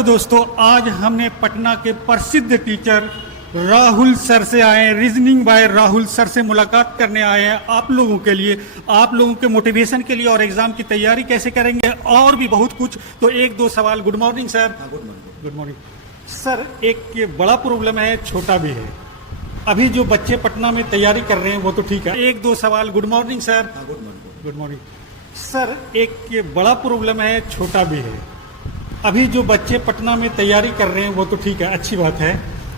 Hello दोस्तों, आज हमने पटना के प्रसिद्ध टीचर राहुल सर से आए हैं। रीजनिंग बाय राहुल सर से मुलाकात करने आए हैं आप लोगों के लिए, आप लोगों के मोटिवेशन के लिए और एग्जाम की तैयारी कैसे करेंगे और भी बहुत कुछ। तो एक दो सवाल। Good morning sir. Good morning sir. एक ये बड़ा प्रॉब्लम है, छोटा भी है। अभी जो बच्चे पटना में तैयारी कर रहे हैं वो तो ठीक है। एक दो सवाल। Good morning sir. Good morning sir. एक ये बड़ा प्रॉब्लम है, छोटा भी है। अभी जो बच्चे पटना में तैयारी कर रहे हैं वो तो ठीक है, अच्छी बात है।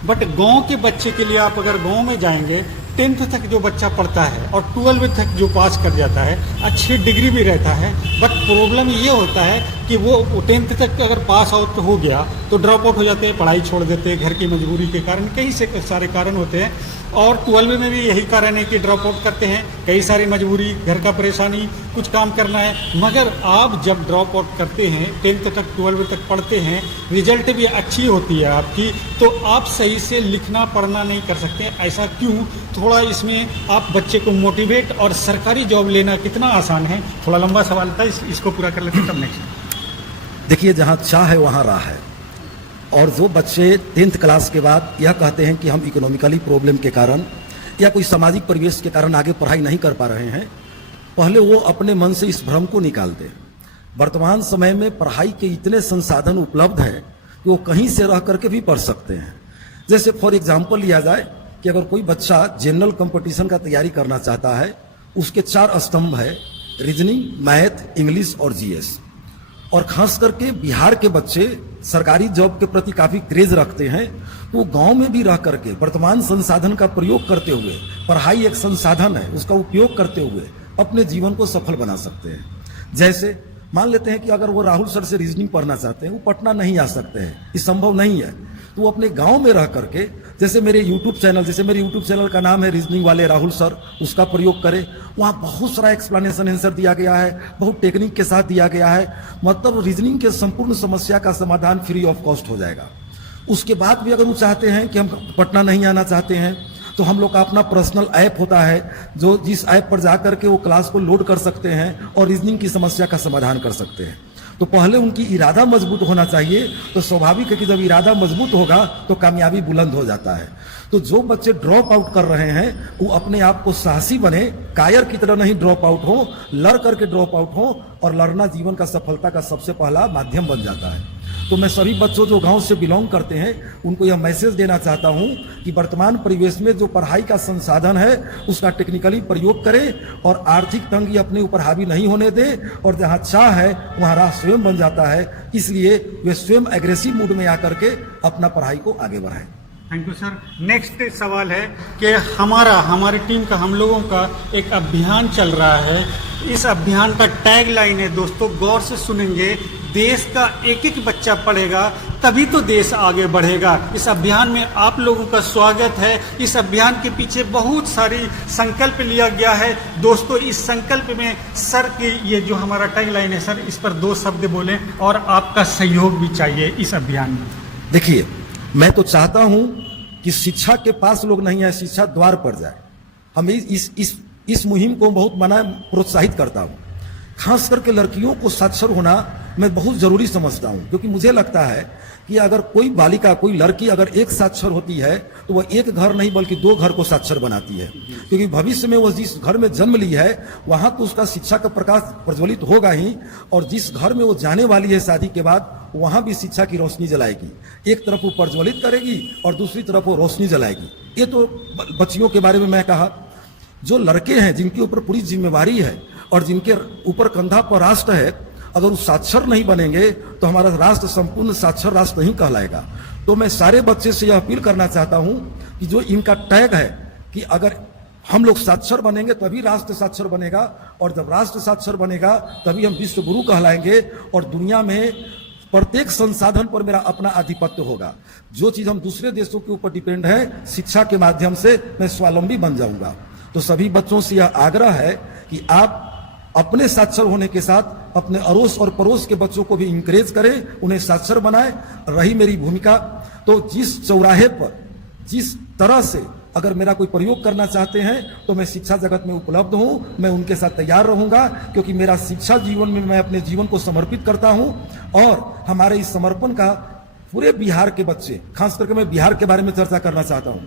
बट गांव के बच्चे के लिए आप अगर गांव में जाएंगे, 10th तक जो बच्चा पढ़ता है और 12th तक जो पास कर जाता है, अच्छी डिग्री भी रहता है। बट प्रॉब्लम ये होता है कि वो 10th तक अगर पास आउट हो गया तो ड्रॉप आउट हो जाते हैं, पढ़ाई छोड़ देते हैं, घर की मजबूरी के कारण, कई से सारे कारण होते हैं। और 12वीं में भी यही कारण है कि ड्रॉप आउट करते हैं, कई सारी मजबूरी, घर का परेशानी, कुछ काम करना है। मगर आप जब ड्रॉप आउट करते हैं, 10th तक 12वीं तक पढ़ते हैं, रिजल्ट भी अच्छी होती है आपकी, तो आप सही से लिखना पढ़ना नहीं कर सकते। ऐसा क्यों? थोड़ा इसमें आप बच्चे को मोटिवेट, और सरकारी जॉब लेना कितना आसान है। थोड़ा लंबा सवाल था, इसको पूरा कर लेते हैं तब नेक्स्ट। देखिए, जहाँ चाह है वहाँ राह है। और जो बच्चे 10th क्लास के बाद यह कहते हैं कि हम इकोनॉमिकली प्रॉब्लम के कारण या कोई सामाजिक परिवेश के कारण आगे पढ़ाई नहीं कर पा रहे हैं, पहले वो अपने मन से इस भ्रम को निकाल दें। वर्तमान समय में पढ़ाई के इतने संसाधन उपलब्ध हैं कि वो कहीं से रह करके भी पढ़ सकते हैं। जैसे फॉर एग्जाम्पल लिया जाए कि अगर कोई बच्चा जनरल कंपटीशन का तैयारी करना चाहता है, उसके 4 स्तंभ है: रीजनिंग, मैथ, इंग्लिश और जीएस। और खास करके बिहार के बच्चे सरकारी जॉब के प्रति काफी क्रेज रखते हैं, तो वो गांव में भी रह करके वर्तमान संसाधन का प्रयोग करते हुए, पढ़ाई एक संसाधन है, उसका उपयोग करते हुए अपने जीवन को सफल बना सकते हैं। जैसे मान लेते हैं कि अगर वो राहुल सर से रीजनिंग पढ़ना चाहते हैं, वो पटना नहीं आ सकते हैं, ये संभव नहीं है, तो वो अपने गांव में रह करके, जैसे मेरे यूट्यूब चैनल का नाम है रीजनिंग वाले राहुल सर, उसका प्रयोग करें। वहाँ बहुत सारा एक्सप्लेनेशन आंसर दिया गया है, बहुत टेक्निक के साथ दिया गया है। मतलब रीजनिंग के संपूर्ण समस्या का समाधान फ्री ऑफ कॉस्ट हो जाएगा। उसके बाद भी अगर वो चाहते हैं कि हम पटना नहीं आना चाहते हैं, तो हम लोग का अपना पर्सनल ऐप होता है, जो जिस ऐप पर जाकर के वो क्लास को लोड कर सकते हैं और रीजनिंग की समस्या का समाधान कर सकते हैं। तो पहले उनकी इरादा मजबूत होना चाहिए। तो स्वाभाविक है कि जब इरादा मजबूत होगा तो कामयाबी बुलंद हो जाता है। तो जो बच्चे ड्रॉप आउट कर रहे हैं, वो अपने आप को साहसी बने, कायर की तरह नहीं ड्रॉप आउट हो, लड़ करके ड्रॉप आउट हो। और लड़ना जीवन का सफलता का सबसे पहला माध्यम बन जाता है। तो मैं सभी बच्चों जो गांव से बिलोंग करते हैं, उनको यह मैसेज देना चाहता हूं कि वर्तमान परिवेश में जो पढ़ाई का संसाधन है, उसका टेक्निकली प्रयोग करें और आर्थिक तंगी अपने ऊपर हावी नहीं होने दें। और जहां चाह है वहां राह स्वयं बन जाता है। इसलिए वे स्वयं एग्रेसिव मूड में आकर के अपना पढ़ाई को आगे बढ़ाएं। Thank you sir. नेक्स्ट सवाल है कि हमारी टीम का, हम लोगों का एक अभियान चल रहा है। इस अभियान का टैग लाइन है, दोस्तों गौर से सुनेंगे, देश का एक एक बच्चा पढ़ेगा तभी तो देश आगे बढ़ेगा। इस अभियान में आप लोगों का स्वागत है। इस अभियान के पीछे बहुत सारी संकल्प लिया गया है। दोस्तों, इस संकल्प में सर की ये जो हमारा टैग लाइन है, सर इस पर 2 शब्द बोलें, और आपका सहयोग भी चाहिए इस अभियान में। देखिए, मैं तो चाहता हूं कि शिक्षा के पास लोग नहीं है, शिक्षा द्वार पर जाए। हम इस मुहिम को बहुत प्रोत्साहित करता हूं। खास करके लड़कियों को साक्षर होना मैं बहुत जरूरी समझता हूं, क्योंकि मुझे लगता है कि अगर कोई बालिका, कोई लड़की अगर एक साक्षर होती है, तो वह एक घर नहीं बल्कि 2 घर को साक्षर बनाती है। क्योंकि भविष्य में वह जिस घर में जन्म ली है, वहां तो उसका शिक्षा का प्रकाश प्रज्वलित होगा ही, और जिस घर में वो जाने वाली है शादी के बाद, वहां भी शिक्षा की रोशनी जलाएगी। एक तरफ वो प्रज्वलित करेगी और दूसरी तरफ वो रोशनी जलाएगी। ये तो बच्चियों के बारे में मैं कहा। जो लड़के हैं, जिनके ऊपर पूरी जिम्मेवारी है और जिनके ऊपर कंधा पर राष्ट्र है, अगर वो साक्षर नहीं बनेंगे तो हमारा राष्ट्र संपूर्ण साक्षर राष्ट्र नहीं कहलाएगा। तो मैं सारे बच्चे से यह अपील करना चाहता हूं कि जो इनका टैग है कि अगर हम लोग साक्षर बनेंगे तभी राष्ट्र साक्षर बनेगा, और जब राष्ट्र साक्षर बनेगा तभी हम विश्व गुरु कहलाएंगे, और दुनिया में प्रत्येक संसाधन पर मेरा अपना आधिपत्य होगा। जो चीज हम दूसरे देशों के ऊपर डिपेंड है, शिक्षा के माध्यम से मैं स्वावलंबी बन जाऊंगा। तो सभी बच्चों से यह आग्रह है कि आप अपने साक्षर होने के साथ अपने अड़ोस और पड़ोस के बच्चों को भी इंकरेज करें, उन्हें साक्षर बनाएं। रही मेरी भूमिका, तो जिस चौराहे पर जिस तरह से अगर मेरा कोई प्रयोग करना चाहते हैं तो मैं शिक्षा जगत में उपलब्ध हूं, मैं उनके साथ तैयार रहूंगा, क्योंकि मेरा शिक्षा जीवन में मैं अपने जीवन को समर्पित करता हूं। और हमारे इस समर्पण का पूरे बिहार के बच्चे, खास करके मैं बिहार के बारे में चर्चा करना चाहता हूं,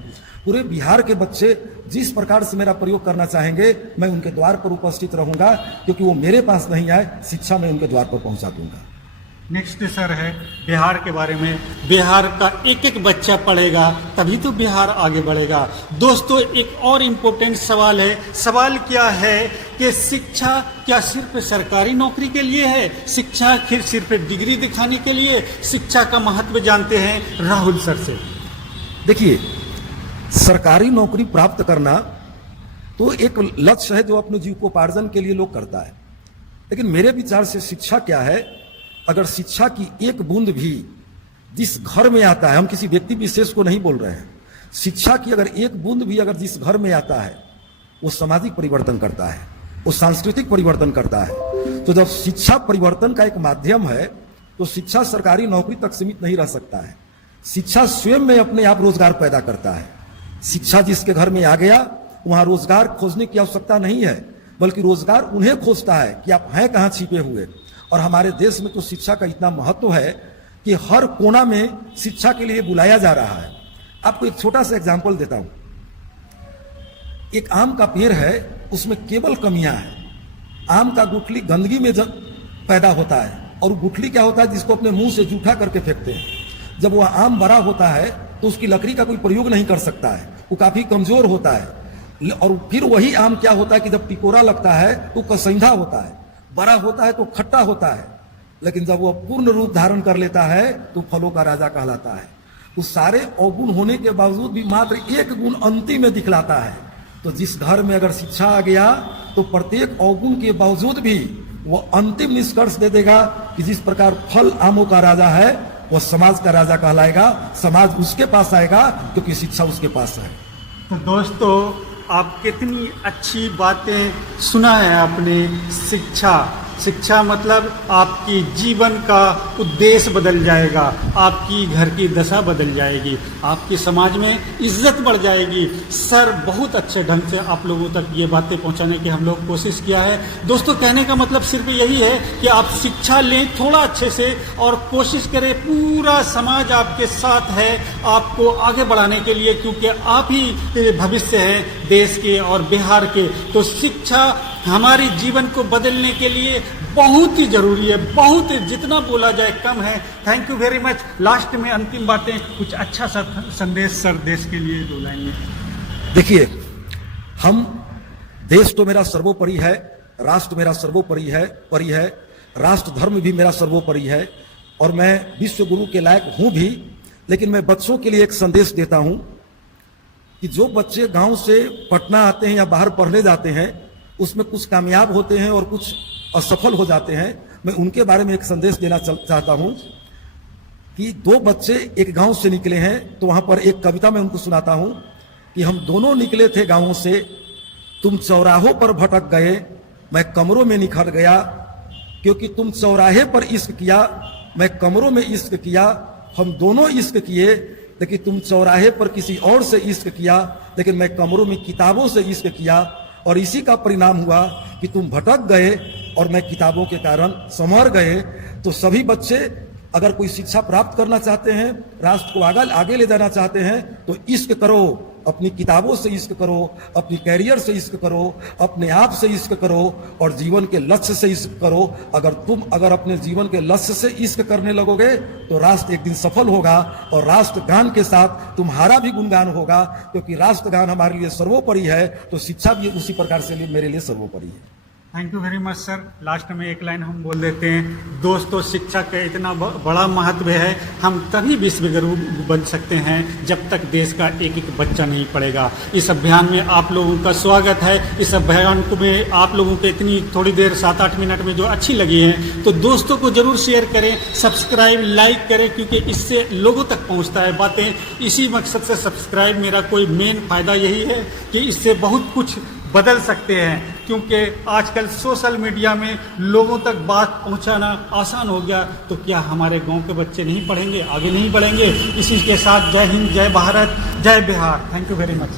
पूरे बिहार के बच्चे जिस प्रकार से मेरा प्रयोग करना चाहेंगे मैं उनके द्वार पर उपस्थित रहूंगा, क्योंकि वो मेरे पास नहीं आए, शिक्षा मैं उनके द्वार पर पहुंचा दूंगा। नेक्स्ट सर है बिहार के बारे में। बिहार का एक एक बच्चा पढ़ेगा तभी तो बिहार आगे बढ़ेगा। दोस्तों एक और इम्पोर्टेंट सवाल है। सवाल क्या है कि शिक्षा क्या सिर्फ सरकारी नौकरी के लिए है? शिक्षा सिर्फ डिग्री दिखाने के लिए? शिक्षा का महत्व जानते हैं राहुल सर से। देखिए, सरकारी नौकरी प्राप्त करना तो एक लक्ष्य है जो अपने जीविकोपार्जन के लिए लोग करता है, लेकिन मेरे विचार से शिक्षा क्या है, अगर शिक्षा की एक बूंद भी जिस घर में आता है, हम किसी व्यक्ति विशेष को नहीं बोल रहे हैं, शिक्षा की अगर एक बूंद भी अगर जिस घर में आता है वो सामाजिक परिवर्तन करता है, वो सांस्कृतिक परिवर्तन करता है। तो जब शिक्षा परिवर्तन का एक माध्यम है तो शिक्षा सरकारी नौकरी तक सीमित नहीं रह सकता है। शिक्षा स्वयं में अपने आप रोजगार पैदा करता है। शिक्षा जिसके घर में आ गया वहां रोजगार खोजने की आवश्यकता नहीं है, बल्कि रोजगार उन्हें खोजता है कि आप हैं कहां छिपे हुए। और हमारे देश में तो शिक्षा का इतना महत्व है कि हर कोना में शिक्षा के लिए बुलाया जा रहा है। आपको एक छोटा सा एग्जांपल देता हूं। एक आम का पेड़ है, उसमें केवल कमियां हैं। आम का गुठली गंदगी में पैदा होता है, और गुठली क्या होता है जिसको अपने मुंह से जूठा करके फेंकते हैं। जब वह आम बड़ा होता है तो उसकी लकड़ी का कोई प्रयोग नहीं कर सकता है, वो काफी कमजोर होता है। और फिर वही आम क्या होता है कि जब टिकोरा लगता है तो कसैंधा होता है, बड़ा होता है तो खट्टा होता है, लेकिन जब वह पूर्ण रूप धारण कर लेता है तो फलों का राजा कहलाता है। उस सारे अवगुण होने के बावजूद भी मात्र एक गुण अंतिम में दिखलाता है। तो जिस घर में अगर शिक्षा आ गया तो प्रत्येक अवगुण के बावजूद भी वह अंतिम निष्कर्ष दे देगा कि जिस प्रकार फल आमों का राजा है वह समाज का राजा कहलाएगा। समाज उसके पास आएगा क्योंकि शिक्षा उसके पास है। तो दोस्तों आप कितनी अच्छी बातें सुना है आपने। शिक्षा मतलब आपकी जीवन का उद्देश्य बदल जाएगा, आपकी घर की दशा बदल जाएगी, आपके समाज में इज्जत बढ़ जाएगी। सर बहुत अच्छे ढंग से आप लोगों तक ये बातें पहुंचाने की हम लोग कोशिश किया है। दोस्तों कहने का मतलब सिर्फ यही है कि आप शिक्षा लें थोड़ा अच्छे से और कोशिश करें, पूरा समाज आपके साथ है आपको आगे बढ़ाने के लिए, क्योंकि आप ही भविष्य हैं देश के और बिहार के। तो शिक्षा हमारे जीवन को बदलने के लिए बहुत ही जरूरी है, बहुत जितना बोला जाए कम है। Thank you very much. Last में अंतिम बातें, कुछ अच्छा सा संदेश सर देश के लिए दो लाइन में। देखिए, हम देश तो मेरा सर्वोपरि है, राष्ट्र मेरा सर्वोपरि है, राष्ट्र धर्म भी मेरा सर्वोपरि है, और मैं विश्व गुरु के लायक हूं भी। लेकिन मैं बच्चों के लिए एक संदेश देता हूं कि जो बच्चे गांव से पटना आते हैं या बाहर पढ़ने जाते हैं, उसमें कुछ कामयाब होते हैं और कुछ असफल हो जाते हैं। मैं उनके बारे में एक संदेश देना चाहता हूं कि दो बच्चे एक गांव से निकले हैं, तो वहां पर एक कविता मैं उनको सुनाता हूं कि हम दोनों निकले थे गांवों से, तुम चौराहों पर भटक गए, मैं कमरों में निखर गया, क्योंकि तुम चौराहे पर इश्क किया, मैं कमरों में इश्क किया। हम दोनों इश्क किए, लेकिन तुम चौराहे पर किसी और से इश्क किया, लेकिन मैं कमरों में किताबों से इश्क किया। और इसी का परिणाम हुआ कि तुम भटक गए और मैं किताबों के कारण संवर गए। तो सभी बच्चे अगर कोई शिक्षा प्राप्त करना चाहते हैं, राष्ट्र को आगे ले जाना चाहते हैं, तो इश्क करो, अपनी किताबों से इश्क करो, अपनी कैरियर से इश्क करो, अपने आप से इश्क करो और जीवन के लक्ष्य से इश्क करो। अगर अपने जीवन के लक्ष्य से इश्क करने लगोगे तो राष्ट्र एक दिन सफल होगा, और राष्ट्रगान के साथ तुम्हारा भी गुणगान होगा, क्योंकि राष्ट्रगान हमारे लिए सर्वोपरि है। तो शिक्षा भी उसी प्रकार से मेरे लिए सर्वोपरि है। Thank you very much sir. Last में एक लाइन हम बोल देते हैं। दोस्तों शिक्षा का इतना बड़ा महत्व है, हम तभी विश्व गुरु बन सकते हैं जब तक देश का एक एक बच्चा नहीं पढ़ेगा। इस अभियान में आप लोगों का स्वागत है। इस अभियान को में आप लोगों को इतनी थोड़ी देर 7-8 मिनट में जो अच्छी लगी है, तो दोस्तों को जरूर शेयर करें, सब्सक्राइब लाइक करें, क्योंकि इससे लोगों तक पहुँचता है बातें। इसी मकसद से सब्सक्राइब मेरा कोई मेन फ़ायदा यही है कि इससे बहुत कुछ बदल सकते हैं, क्योंकि आजकल सोशल मीडिया में लोगों तक बात पहुंचाना आसान हो गया। तो क्या हमारे गांव के बच्चे नहीं पढ़ेंगे, आगे नहीं बढ़ेंगे? इसी के साथ जय हिंद, जय भारत, जय Bihar. Thank you very much.